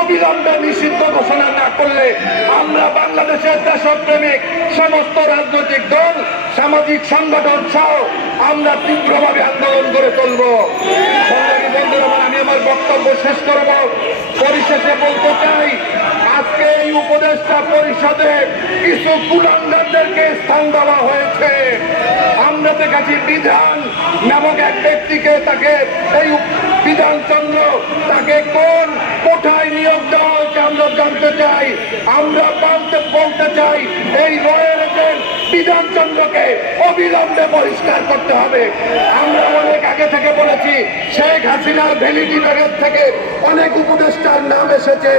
অবিলম্বে নিষিদ্ধ ঘোষণা না করলে আমরা বাংলাদেশের দেশপ্রেমিক সমস্ত রাজনৈতিক দল, সামাজিক সংগঠন সহ আমরা তীব্রভাবে আন্দোলন করে তুলব। আমি আমার বক্তব্য শেষ করব। পরিশেষে বলতে চাই, আজকে এই উপদেষ্টা পরিষদে কিছু কুলাঙ্গারদেরকে স্থান দেওয়া হয়েছে। আমরা দেখেছি বিধান নামক এক ব্যক্তিকে তাকে এই বিধানচন্দ্র তাকে কোন কোঠায় নিয়োগ দেওয়া হয়েছে আমরা জানতে চাই। আমরা বলতে বলতে চাই, এই রয়েছেন বিধানচন্দ্রকে অবিলম্বে পরিষ্কার করতে হবে। আমরা অনেক আগে থেকে বলেছি, শেখ হাসিনার ভ্যালিডি ব্যাগের থেকে অনেক উপদেষ্টার নাম এসেছে।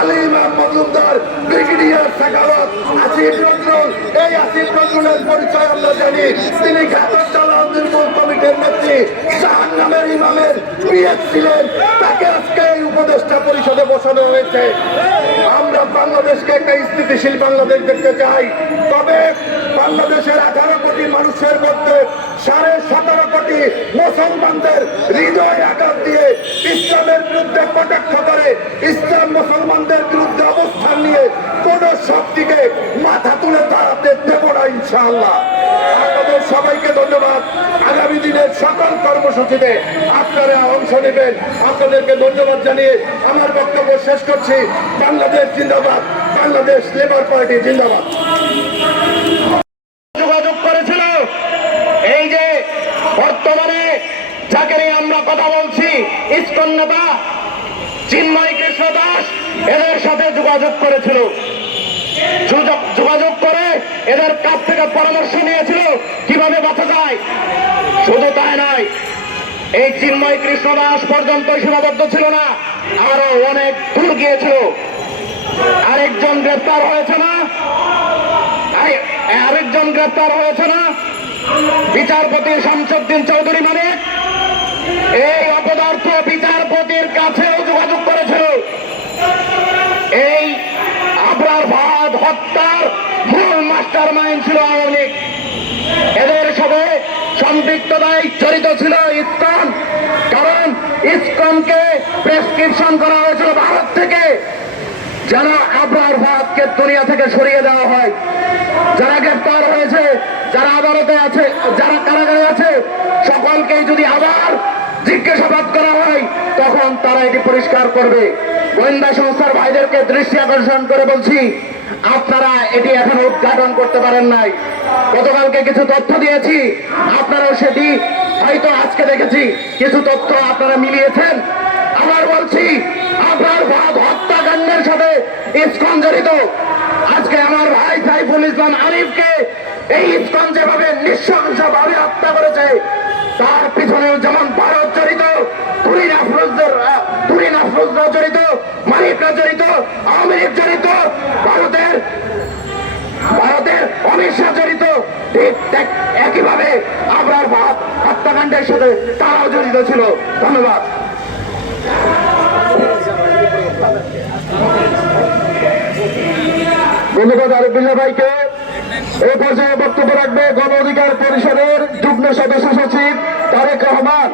আলিমা মজুমদার, ব্রিগেডিয়ার সাকাওয়াত আসিফ নজরুল। এই আসিফ নজরুলের পরিচয় আমরা জানি। তিনি ঘাতক চালান নির্মূল কমিটির নেত্রী জাহান ইমামের পিএস ছিলেন, তাকে আজকে এই উপদেষ্টা পরিষদে বসানো হয়েছে। আমরা বাংলাদেশকে একটা স্থিতিশীল বাংলাদেশ দেখতে চাই। তবে বাংলাদেশের আঠারো কোটি মানুষের মধ্যে সাড়ে সতেরো কোটি মুসলমানদের হৃদয় আঘাত দিয়ে ইসলামের বিরুদ্ধে কটাক্ষ করে, ইসলাম মুসলমানদের বিরুদ্ধে অবস্থান নিয়ে কোন শক্তিকে মাথা তুলে দাঁড়াতে দেব না ইনশাআল্লাহ। কর্মসূচিতে আপনারা অংশ নেবেন। আপনাদেরকে ধন্যবাদ জানিয়ে আমার বক্তব্য শেষ করছি। বাংলাদেশ জিন্দাবাদ। বাংলাদেশ লেবার পার্টি জিন্দাবাদ। যোগাযোগ করেছিল। এই যে বর্তমানে যাকে আমরা কথা বলছি, ইস্কন নেতা চিন্ময় কৃষ্ণ দাস, এদের সাথে যোগাযোগ করেছিল। যোগাযোগ করে এদের কাছ থেকে পরামর্শ নিয়েছিল, কীভাবে বাঁচা যায়। শুধু তাই নয়, এই চিন্ময় কৃষ্ণ দাস পর্যন্ত সীমাবদ্ধ ছিল না, আরও অনেক দূর গিয়েছিল। আরেকজন গ্রেপ্তার হয়েছে না? আরেকজন গ্রেপ্তার হয়েছে না? বিচারপতি শামসুদ্দিন চৌধুরী মানে এই অপদার্থ বিচারপতির কাছেও যোগাযোগ করেছিল। এই আবরার ভাদ হত্যার মাস্টার ছিল আওয়ামী লীগ। এদের সাথে সম্পৃক্ততায় জড়িত ছিল ইসকন। কারণ ইসকনকে প্রেসক্রিপশন করা হয়েছিল ভারত থেকে। যেন আবরার ভাতকে দুনিয়া থেকে সরিয়ে দেওয়া হয়। যারা গ্রেপ্তার হয়েছে, যারা আদালতে আছে, যারা কারাগারে আছে সকলকে যদি আবার জিজ্ঞাসাবাদ করা হয়, তখন তারা এটি পরিষ্কার করবে। গোয়েন্দা সংস্থার ভাইদেরকে দৃষ্টি আকর্ষণ করে বলছি আপনারা এটি এখনও উদ্ঘাটন করতে পারেন নাই। গতকালকে কিছু তথ্য দিয়েছি, আপনারাও সেটি হয়তো আজকে দেখেছি। কিছু তথ্য আপনারা মিলিয়েছেন। আবার বলছি, আপনার ভাব হত্যাকাণ্ডের সাথে ইস্কন জড়িত আজকে আমার ভাই সাইফুল ইসলাম আরিফকে এই ইস্কন যেভাবে নৃশংসভাবে হত্যা করেছে, তার পিছনেও যেমন ভারত জড়িত তুরিন আফরোজদের তুরিন আফরোজরা জড়িত মালিকরা জড়িত, আওয়ামী জড়িত একইভাবে আবরার ভাত হত্যাকাণ্ডের সাথে তারাও জড়িত ছিল। ধন্যবাদ। ধন্যবাদ আরিফুল্লাহ ভাইকে এই পর্যায়ে বক্তব্য রাখবে গণ অধিকার পরিষদের যুগ্ম সদস্য সচিব তারেক রহমান।